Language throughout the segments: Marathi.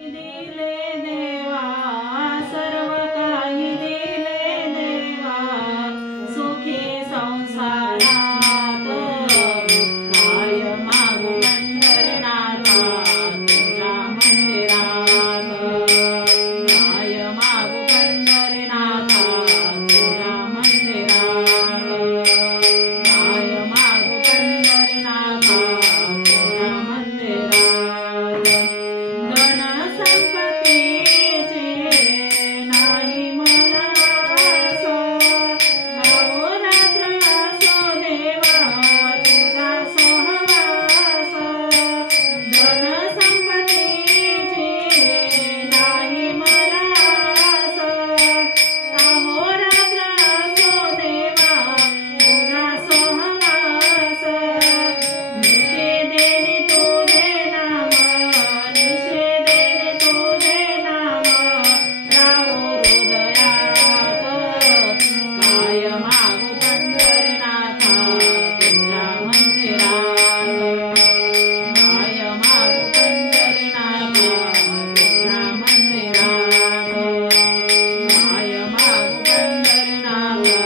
दिले देवा सर्व काही दिले देवा सुखी संसारात काय मागू पंढरीनाथा तुझ्या मंदिरात काय मागू पंढरीनाथा तुझ्या मंदिरात काय मागू पंढरीनाथा तुझ्या मंदिरात धन संपत्तीचे नाही मला आस अहोरात्र असो देवा तुझा सहवास धन संपत्तीचे नाही मला आस अहोरात्र असो देवा तुझा सहवास निषेधेने तुझे नाम निषेधेने तुझे नाम राहो हृदयात काय मागू पंढरीनाथा तुझ्या मंदिरात काय मागू पंढरीनाथा तुझ्या मंदिरात काय मागू पंढरीनाथा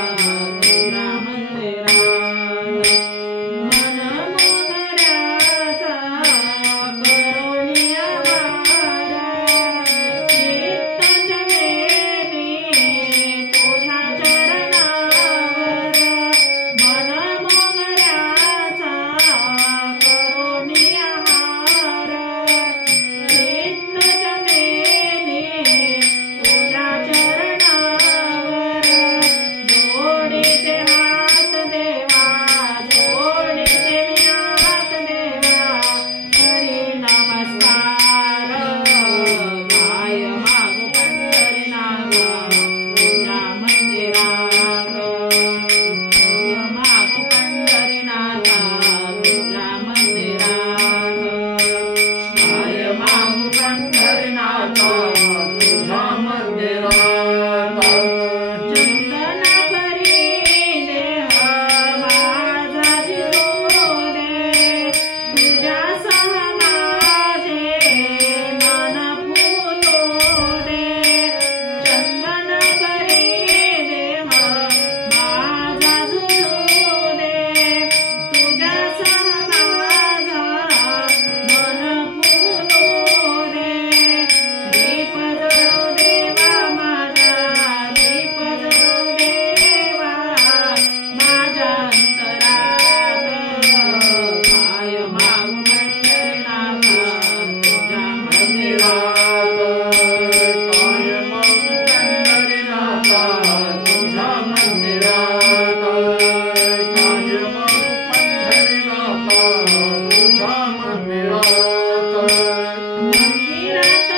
तुझ्या मंदिरात मन मोगऱ्याचा करुणिया वारा चित्त चमेली तुझ्या चरणावर मन मोगऱ्याचा करुणिया हार चित्त चमेली तुझ्या चरणावर जोडीते हात देवा जोडीते मी हात देवा करी नमस्कार काय मागू पंढरीनाथा तुझ्या मंदिरात काय मागू पंढरीनाथा तुझ्या मंदिरात काय मागू पंढरीनाथा तुझ्या मंदिरात चंदन परी देह माझा जिरो दे तुझ्या सह माझे मन फुलो दे चंदन परी देह माझा जिरो दे तुझ्या सह माझा मन फुलो दे दीप जळू देवा माझा दीप जळू देवा माझ्या अंतरात काय मागू पंढरीनाथा तुझ्या मंदिरात काय मागू पंढरीनाथा तुझ्या मंदिरात काय मागू पंढरीनाथा तुझ्या मंदिरात मंदिरात